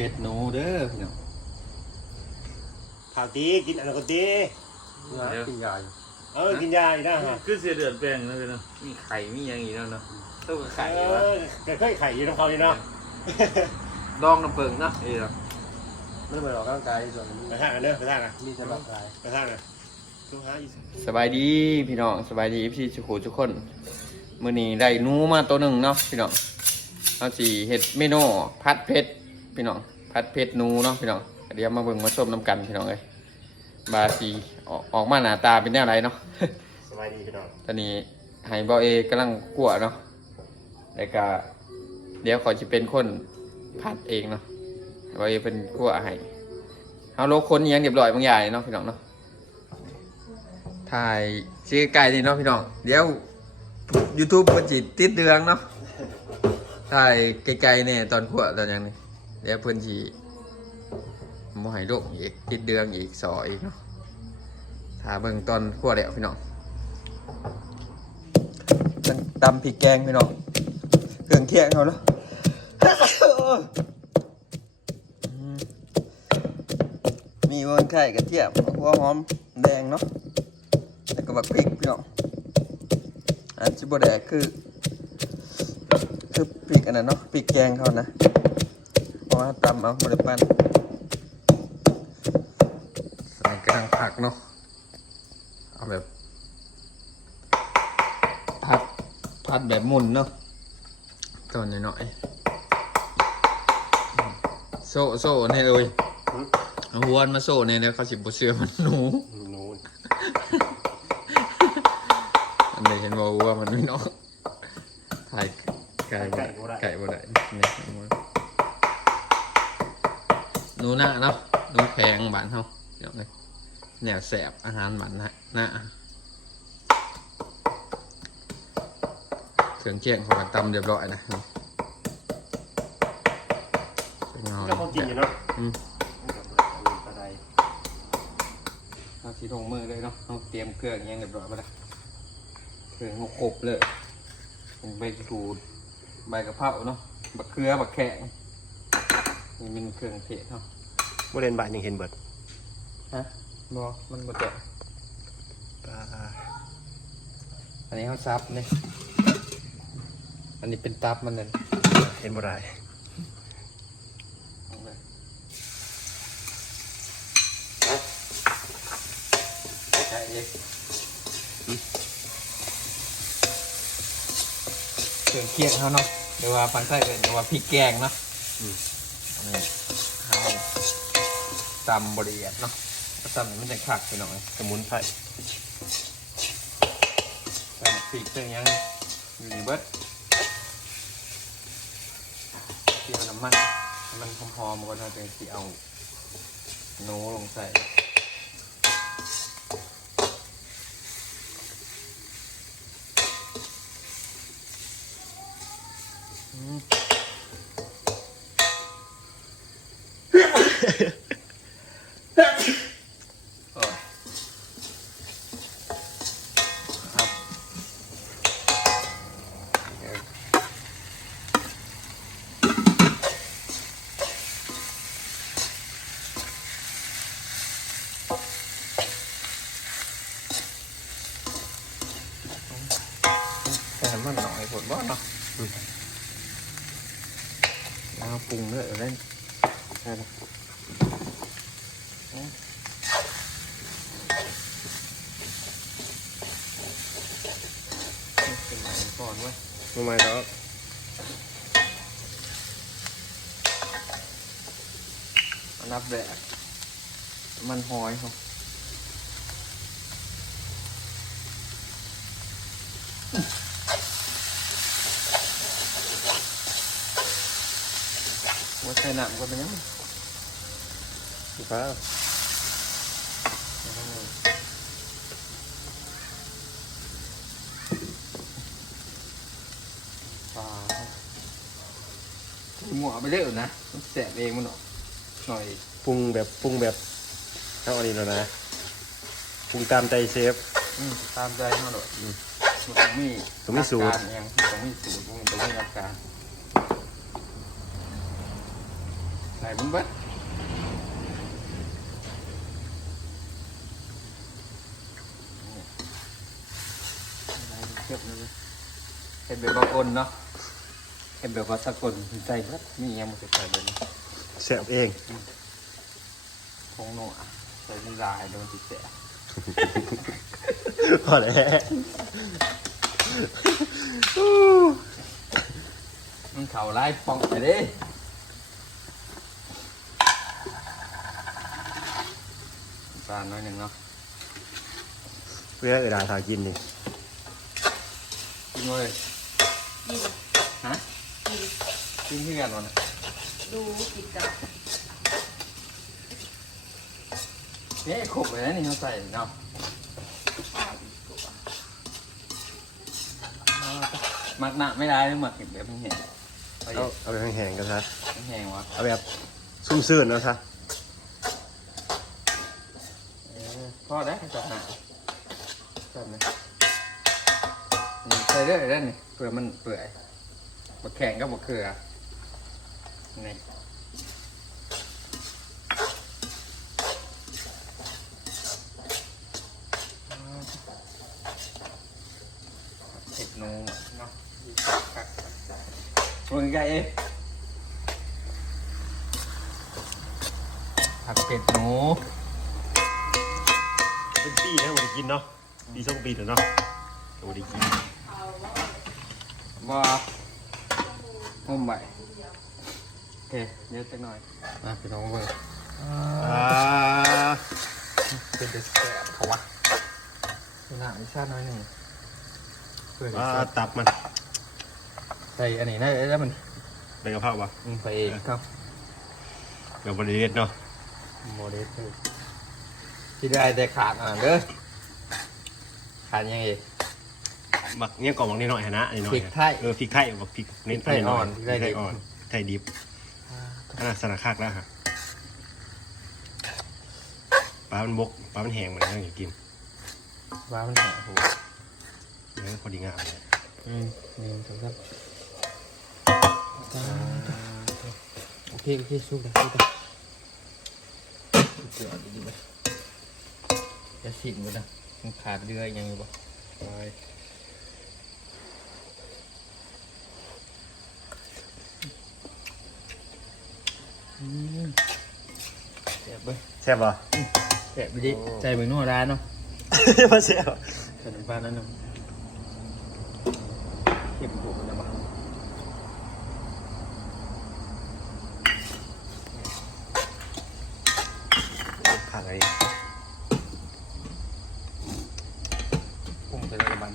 เป็ดหนูเด้อพี่น้องข่าวตีกินอันนั้นก็ตีนะกินยาอยู่เออกินยาอีกนะฮะคือเสียเดือดแปลงนะพี่เนาะมีไข่มีอย่างอีกแล้วเนาะต้องกับเอไข่วะอแต่เคยไข่อยู่ในเขาเลยเนาะลองน้ำเปิงเนาะนี่เนาะไม่ได้ไปออกกำลังกายส่วนนี้กระทากกันเด้อกระทากนะมีสำหรับกายกระทากนะทุกหาอีสบายดีพี่น้องสบายดีพี่ทุกคนทุกคนมื้อนี้ได้หนูมาตัวหนึ่งเนาะพี่น้องเอาสิเฮ็ดเมนูผัดเผ็ดพี่น้อง ผัดเผ็ดหนูเนาะพี่น้องเดี๋ยวมาเบิ่งมาชมน้ำกันพี่น้องเอ้ยบาสีออกออกมาหน้าตาเป็นแนวไหนเนาะสบายดีพี่น้องตอนนี้ไฮบอเอกำลังกลัวเนาะแล้วก็เดี๋ยวขอจะเป็นคนผัดเองเนาะบอเอเป็นกลัวให้เอาโลกคนอิหยังเรียบร้อยบางอย่างเนาะพี่น้องเนาะถ่ายชื่อไก่นี่เนาะพี่น้องเดี๋ยว YouTube มันจิติดเดืองเนาะถ่ายไกลๆเนี่ยตอนขวตอนหยังนี่ เดี๋ยวเพิ่นจีมให้ลูกอีกติดเดืองอีกสออีกเนาะถ่าเบิ่งตอนขวแล้วพี่น้องตำพริกแกงพี่น้องเครื่องเคียงเขาเนาะมีวันไข่กระเทียมหัวหอมแดงเนาะแล้วก็แบบพริกพี่น้องอันจิบแดกคือ คือพริกอันนั้นเนาะพริกแกงเขานะ ว่าตำเอาบริปันใส่กระดังผักเนาะ เอาแบบผัดผัดแบบหมุนเนาะตอนน้อยๆโซ่โซ่เนี่ยเลยเอาหัวมันมาโซ่เนี่ยแล้วเขาสิบเชื่อมันหนูหนูอันนี้เห็นบอกว่ามันไม่นอกถ่ายไก่บ่ได้ไก่บ่ได้เนี่ย หนูหน้าเนาะหนูแพงบ้านเฮาเดี๋ยวเลยแนวแสบอาหารบ้านนะหน้าเครื่องเคียงของกระตำเรียบร้อยนะเป็นเงาก็คงกินอยู่เนาะอืมอะไรเอาสีทงมือเลยเนาะเอาเตรียมเครื่องอิหยังเรียบร้อยไปแล้วเครื่องเอาครบเลยเป็นใบกระถูดใบกระเพราเนาะบักเขือบักแข็ง นี่เป็นเครื่องเทศเนาะบ่เรียนบ้านยังเห็นเบิดฮะบอมันบ่แตะปลาอันนี้เขาซับเนี่ยอันนี้เป็นตับมันเลยเห็นบ่ได้เอาเลยใช่เลยเครื่องเคียงเขาเนาะเดี๋ยวว่าพันไส้เป็นเดี๋ยวว่าพริกแกงเนาะอันนี้เขา ตำบริเวณเนาะตำมันจะขักไปหน่อยสมุนไพรใส่พริกเส้นยังอยู่ในเบิร์ดเกี่ยวน้ำมันให้มันหอมๆก่อนนะเป็นสีเอาโน้ลงใส่อืมเออครับเออแต่มันหน่อย ผลบ่เนาะอืมแล้วปรุงด้วยเอาเล่นได้ละอืมเป็นไหนก่อนเว้ยทำไมดอกอันดับแรกมันหอยครับ ว่าใส่น้ำก็เป็นยังไงปลาปลาหมัวไปเรื่อยนะมันแสบเองมันหรอกหน่อยปรุงแบบปรุงแบบเท่าอันนี้แล้วนะปรุงตามใจเชฟอืมตามใจมันหรอกอืมมันต้องมีต้องมีสูตรหลักกายังต้องมีสูตรต้องมีหลักการ ใส่มันเบิดเห็นแบบบางคนเนาะเห็นแบบว่าสกลใจเบิดมียังมันจะใส่เลย แซ่บเอง คงโน่อะใส่ที่ลายโดน ติดแสบพอแล้วมันเข่าไล่ปองไปดิปลาน้อยหนึ่งเนาะเพื่อเออดาทากินนี่กินเลยกินฮะกินกินที่กันวะนะดูกินกับเนี่ยขบเลยนะนี่เขาใส่เนาะข้าวดีกว่าหมักหนักไม่ได้เลยหมักแบบมันแห้งเอาเอาเอาไปแห้งๆกันซะมันแห้งวะเอาแบบซุ่มซื่นเอาซะ เออ พอได้จับหนักจับไหมใส่เรื่อยๆได้นี่เปลือมันเปื่อยบะแข็งก็บะเขือนี่เห็ดนูเนาะมึงไงเอ๊ะผักเป็ดหนู เป็นปีนะวันนี้กินเนาะปีสองปีแล้วเนาะวันนี้กินว่ามุมใบโอเคเดี๋ยวจักหน่อยมาพี่น้องเบิ่งอ่าเป็นเดสแสบเขาวะเป็นหนังชาติน้อยหนึ่งเพื่ออ่าจะตับมันใส่อันนี้ได้แล้วมันใบกะเพราปะมันไปเองครับเดี๋ยวบริเวณเนาะโมเดลคือ ที่ได้แต่ขาดอะเด้อขาดยังไง หมักเนี่ยกล่องหมักนิดหน่อยๆนะนิดหน่อยพริกไทยเออพริกไทยบักพริกเน้นพริกไทยอ่อนพริกพริกไทไทยยดิบอ่อนไทยดิบขนาดสารคักแล้วฮะปลามันบกปลามันแห้งมันต้องอย่างกินว่ามันแห้งโหเนื้อพอดีงามเลยอืมนี่ถูกครับโอเคโอเคสู้กันสู้กันเสือดีๆไป จะสิ่งกันนะมันขาดเรือยังอยู่ปะไปอืมแสบเว้ยแซ่บปะแสบไปดิใจเหมือนนวดร้านเนาะ มาแซ่บขนมปังนั่นเนาะเก็บหัวกันนะบ้าง ผักอะไร พุ่งไปเลยมัน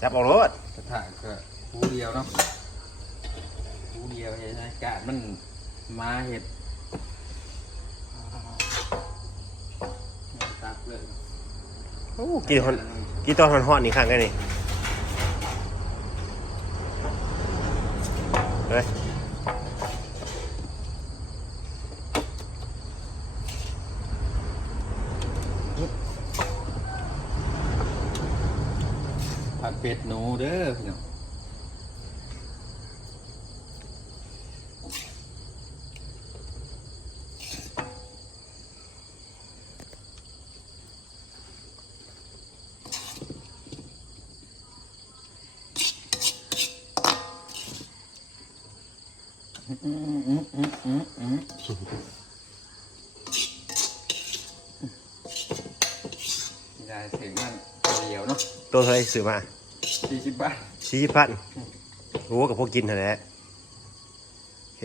จับเอารถ สถานก็คูเดียวเนาะคูเดียวเห็นไหมกาดมันมาเห็ดตักเลย โอ้ กี่หอนกี่ตอนหอนๆนี่ข้างกันนี่เฮ้ยผัดเป็ดหนูเด้อพี่น้อง อืมอืมอืมอืมอืมอืมได้เสียงมันเดียวเนาะตัวเท่าไหรซื้อมาสี่สิบบาทชี้พันรู้กับพวกกินเท่านั้นแหละโอเค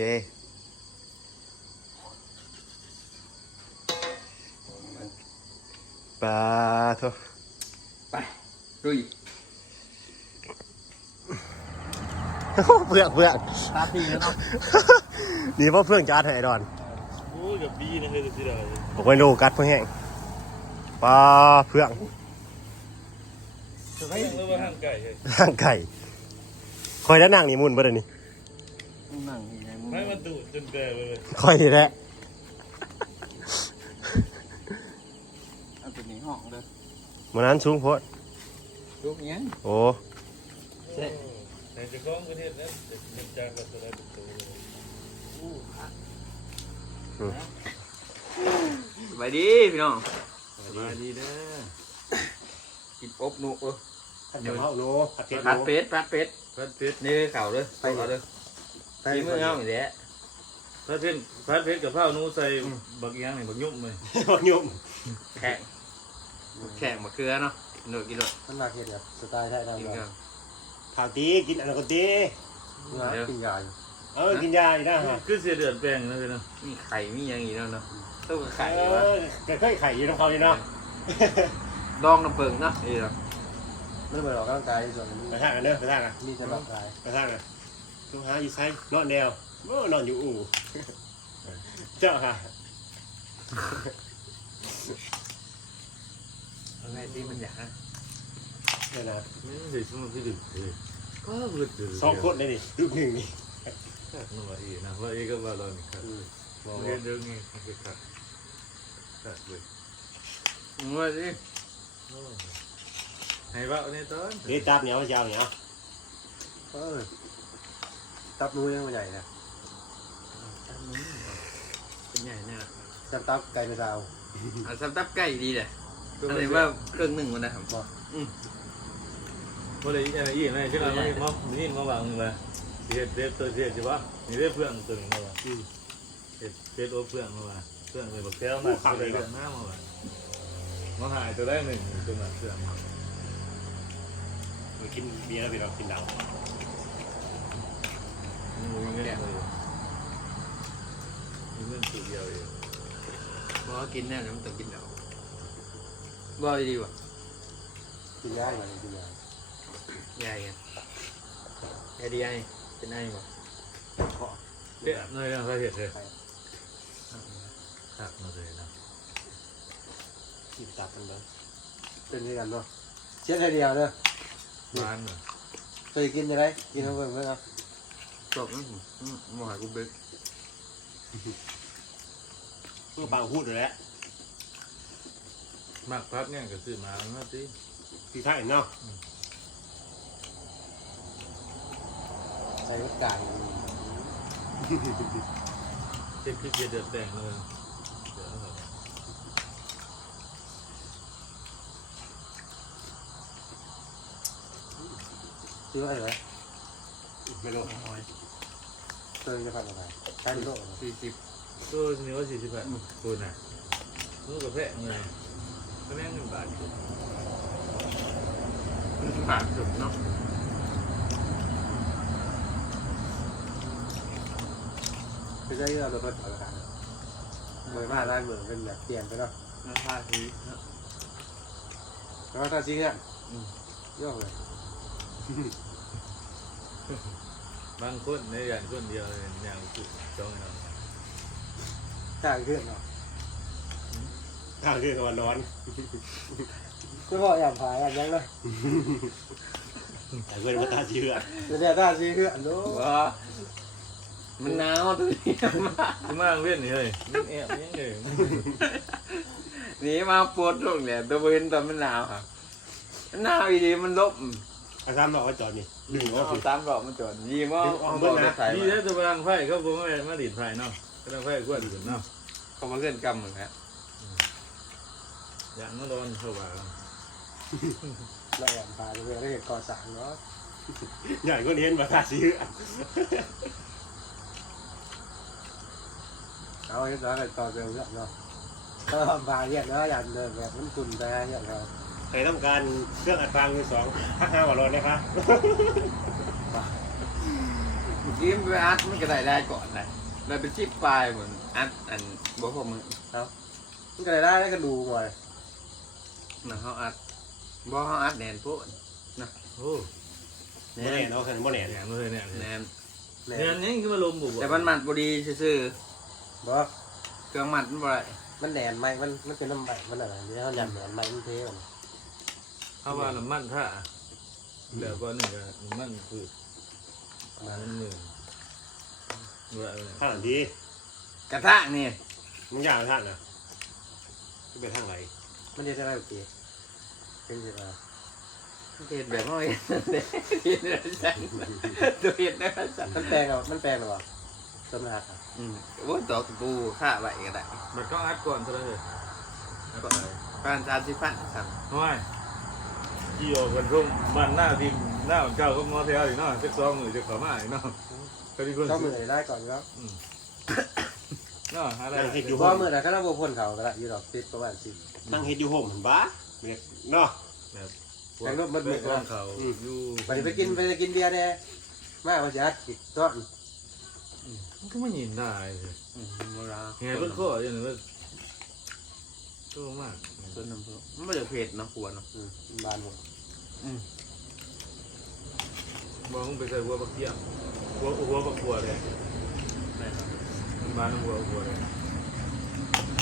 ปลาทัวไปดุย เพื่อนเพื่อนตาตีแล้วเนาะนี่เพราะเพื่อนการให้ไอ้ดอนโอ้ยกับปีนะเฮ้ยสิเด้อผมไม่รู้กัดเพื่อแห้งปลาเพื่อนเรื่องว่าห้างไก่เฮ้ยร่างไก่คอยด้านนางนี่มุนบ่ได้นี่นั่งอยู่ในมุมไม่มันดูดจนเกินเลยคอยนี่แหละเอาตัวนี้ห้องเด้อมันนั้นสูงโพดลูกเงี้ยโอ้เจ๊แต่จะก้องประเทศนั้นจะเป็นจากกับตัวใดตัวหนึ่งสบายดีพี่น้องสบายดีเด้อกินอบหนูเออผัดกะเพราโลผัดเผ็ดผัดโลเป็ดผัดเป็ดพัดเพชรนี่เข่าเลยไปเข่าเลยไปกินมือเงาอีกแล้วพัดเพชรพัดเพชรกับข้าวหนูใส่บักอีหยังนี่บักยุ่มเลยบักยุ่มแข่งแข่งมะเขือเนาะหนูกินเลยมันมาเห็ดแบบสไตล์ไทยกินดำกัน ข่าวตีกินอันนั้นก็ตีเนื้อกินกาอยู่เออกินยาอีกนะฮะคือเสียเดือดแปลงนะพี่เนาะมีไข่มีอย่างอีกแล้วเนาะต้องกับไข่ไข่เอวะอก็เคยไข่อยู่ในเขาเลยเนาะดองน้ำเปิงเนาะนี่เนาะไม่ได้ไปออกกำลังกายส่วนนี้กระทากกันเด้อกระทากกันมีแต่ร่างกายกระทากกันทุกหาอยู่ไซนอนแนวโอ้นอนอยู่อู่เจ้าค่ะอะไรที่มันอยากนะ เนี่ยนะไม่ใช่สมุนที่ดึกเลยก็เบิดดึกสองคนเลยนี่ลูกหนึ่งนี่นึกว่าอีนะว่าอีก็ว่าเรานี่ครับบอกเรียนเรื่องนี้คือครับครับเว้ยมึงว่าสิโอ้ให้ว่าเนี่ยตอนเดี๋ยวจับเหนียวเจ้าเหนียวเออตับนู้ยังมันใหญ่นะตับนู้เป็นใหญ่แน่ตับตับไก่ไม่ดาวเอาสับตับไก่ดีเลยอะไรว่าเครื่องหนึ่งวันนะครับ ว่าเลยอะไรอีกไหมที่เราไม่มองนี่มาวางเลยเสียเด็ดตัวเสียใช่ปะนี่ได้เพื่อนตัวนึงมาว่าเด็ดเด็ดโอ้เพื่อนมาว่าเพื่อนเลยบอกแก้วมาเพื่อนหน้ามาว่ามาหายตัวได้หนึ่งตัวนั้นเพื่อนไปกินเบียร์ไปเรากินเหล้ามีเงินเลยมีเงินสูตรเดียวเองบอกว่ากินแน่แล้วมันต้องกินแล้วบอกดีๆว่ะกินยาอยู่กินยา ใหญ่ไงใหญ่ดีไอ้เป็นไอ้บ่เด็ดเลยนะเขาเห็นเลยตักมาเลยนะกินตับกันเลยเป็นที่กันเนาะเช็ดให้เดียวเนาะบ้านเหรอเคยกินยังไงกินทั้งเบิ่งเบิ่งเอาจบแล้วมหากูเบิกเมื่อปางพูดเลยแหละมากพักเนี่ยก็ซื้อมาเมื่อตีพี่ท่ายเนาะ ส่รสไก่เจ็บพี่เจ็ดเดือดแดงเลยเดี๋ยวเหรอซื้ออะไรไม่รู้เติมจะพันอะไรใช้ดิโลกสี่สิบตัวนี้ว่าสี่สิบแปดคุณน่ะรู้กับแพะเงินก็แม่งหนึ่งบาทอยู่บาทสุดเนาะ คือใช้เราลดราคาเมื่อมาร้านเมืองเป็นแบบเปลี่ยนไปเนาะราคาทีแล้วถ้าซิงเนี่ยยกเลยบางคนในอย่างคนเดียวเลยอย่างสุดจ้องเนาะต่างขึ้นเนาะข้าวคือกับวันร้อนคุณพ่ออยากขายอันยังเลยแต่เพื่อนมาตาเชื่อเดี๋ยวถ้าซิงคืออันนู้ว่า มันหนาวตัวนี้มาคือมากเว้นนี่เลยนี่แอบยังเลยหนีมาปวดตรงเนี่ยตัวเวนตอนมันหนาวครับหนาวอีดีมันลบอาจารย์บอกว่าจอดนี่ดึงว่าเอาผิดตามดอกมันจอดยีว่าเอาบอกได้ใส่ดีแล้วตัวพลังไฟเขาคงไม่มาดีดไฟเนาะพลังไฟกวนถึงเนาะเขามาเล่นกำเหมือนกันอย่างนั้นโดนเข้ามาเราอยากขายเพื่อได้เห็นก่อสร้างเนาะใหญ่ก็เน้นมาตาเชื่อ เอาไว้แล้วก็ต่อเติมเนาะก็บางอย่างเนาะอย่างเดิมแบบมันคุณไปอย่างเราใครต้องการเครื่องอัดฟังมือสองพักห้าวันร้อนนะครับเมื่อกี้มไปอัดมันก็ได้ได้ก่อนเลยเลยเป็นชิปปลายเหมือนอัดอันบอกผมมันมันก็ได้ได้ก็ดูหน่อยนะเขาอัดบอกเขาอัดแนนพวกโอ้แนโมแหน่นเนาะคือโมแน่แหนเลยเนี่ยแนนเนี่ยนี่คือมาลมบุบแต่มันมัดบดีซื่อ บ่ๆเครื่องมัดมันบ่ได้มันแดนไหมมันมันเป็นน้ำใบมันอะไรนี่เขาหยันแดนไหมมันเท่มันถ้าว่าน้ำมันท่าแล้วก็นี่ก็น้ำมันคือมันหนึ่งด้วยเนี่ยข้างหลังดีกระทะนี่มึงอยากท่านนะจะเป็นทางไหนมันจะได้โอเคเป็นยังไงเห็ดแบบห้อยเห็ดแบบสั่นตัวเห็ดแบบสั่นมันแปลงเหรอมันแปลงเหรอแสมนาครับอืมโอ้ยตอกตะปูค่าไว้ก็ได้มันก็อัดก่อนซะเลยอัดก่อนเลยปานสามสิบพันครับน้อยที่ออกกันร่มบ้านหน้าทีมหน้าของเจ้าก็มอเทียอีกเนาะเจ็ดสองมือจะขอมาอีกเนาะก็ดีคนก็มือได้ก่อนครับเนาะอะไรนั่งเฮ็ดอยู่เพราะมือไหนก็ต้องบวพ่นเขาก็ได้อยู่ดอกติดประมาณสิบนั่งเฮ็ดอยู่โฮมเห็นบ้าเม็ดเนาะมันมันเหมือนของเขาอยู่ไปไปกินไปกินเบียร์แน่มาว่าจะกินต้น มันก็ไม่ยินได้เลยอืมโบราณเงี้ยมันก็อย่างนี้ว่าตัวมากต้นน้ำพุมันไม่ได้เผ็ดเนาะขวดเนาะอืมบานหมดมองไปใส่หัวปักเทียมหัวหัวปักหัวเลยมันบานหัวหัวเลย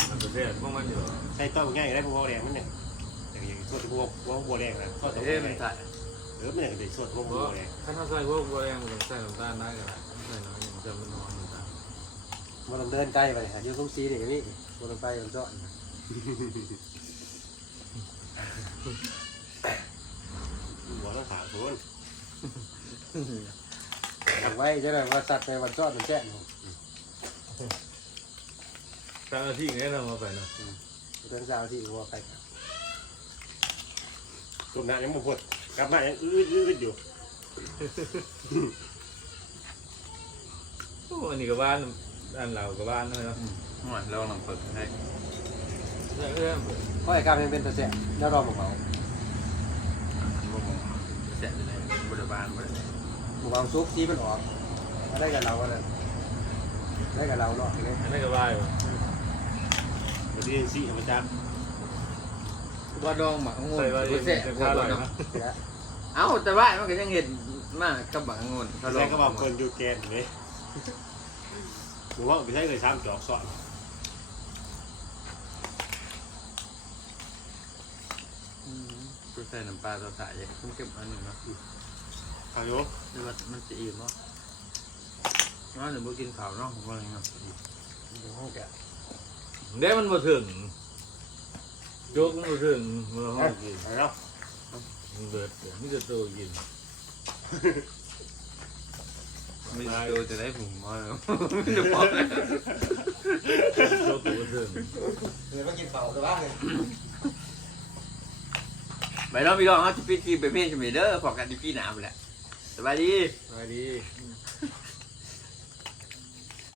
มันเป็นแท้ของมันอยู่ใส่ต้องง่ายได้พวกแดงมันเนี่ยแต่อย่างส่วนพวกพวกหัวแดงนะก็ต้องเอ้ยมันถ่ายเออมันอย่างเด็กส่วนพวกเพหัวราะแดงถ้าเราใส่หัวหัวแรงมันต้องใส่น้ำตาลได้ก็ได้ใส่น้อยมันจะมันนอน น้ำตาลมันต้องเดินใกล้ไปหาอยู่ตรงซีนี่นี่มันต้องไปมันจ้อนหัวต้องขาดคนเอาไว้จะได้ว่าสัตว์ในวันจ้อนมันแจ้งตามที่นี้เรามาไปนะเรื่องราวที่วัวไปตัวหน้ายังบ่พดกลับมายังอืดอืดอยู่ โอ้อันนี้ก็บ้า นอันเราก็บ้านนะเนาะหวานเราลองเปิดให้ใช่เพื่อนเพราะไอ้การเป็นเป็นตัวแจ้งแล้วรอหมูเบาบ่มองแสะเลยบริบาลบริบาลหมูเบาซุปซีมันออกมาได้กับเราอะไรได้กับเราเนาะเลยอันนี้ก็บ้านเดี๋ยวนี้สิมันจะว่าดองหมักงูใส่ไว้บ่แสะจะขวฆ่าดลอยเนาะนะเอ้าแต่ว่ามันก็ยังเห็นมากกับบักงูเขาลใส่องก็บอกคนอยู่แกนเลย หรือว่าไปใช้เลยซ้ำจอกสอนอืมกูใส่น้ำปลาตัวสายอย่างเก็บอันหนึ่งเนาะข้าวโยหรือว่ามันจะอิ่มเนาะว่าหนูบ่กินข้าวเนาะผมว่าอย่างเงี้ยเดี๋ยวห้องแกะเดี๋ยวมันมาถึงยกมันมาถึงมาห้องกินเอาเนาะมันเบิดนี่จะตัวกิน ไม่ดูจะได้ผมว่าไม่ดูพอตัวตัวถึงเดี๋ยวมากินเป่าแต่ว่าเลยไปน้องพี่น้องเขาจะปิดคลิปไปเพียงจะไม่เด้อพอกันที่พี่หนามไปแหละสบายดีไปดีอื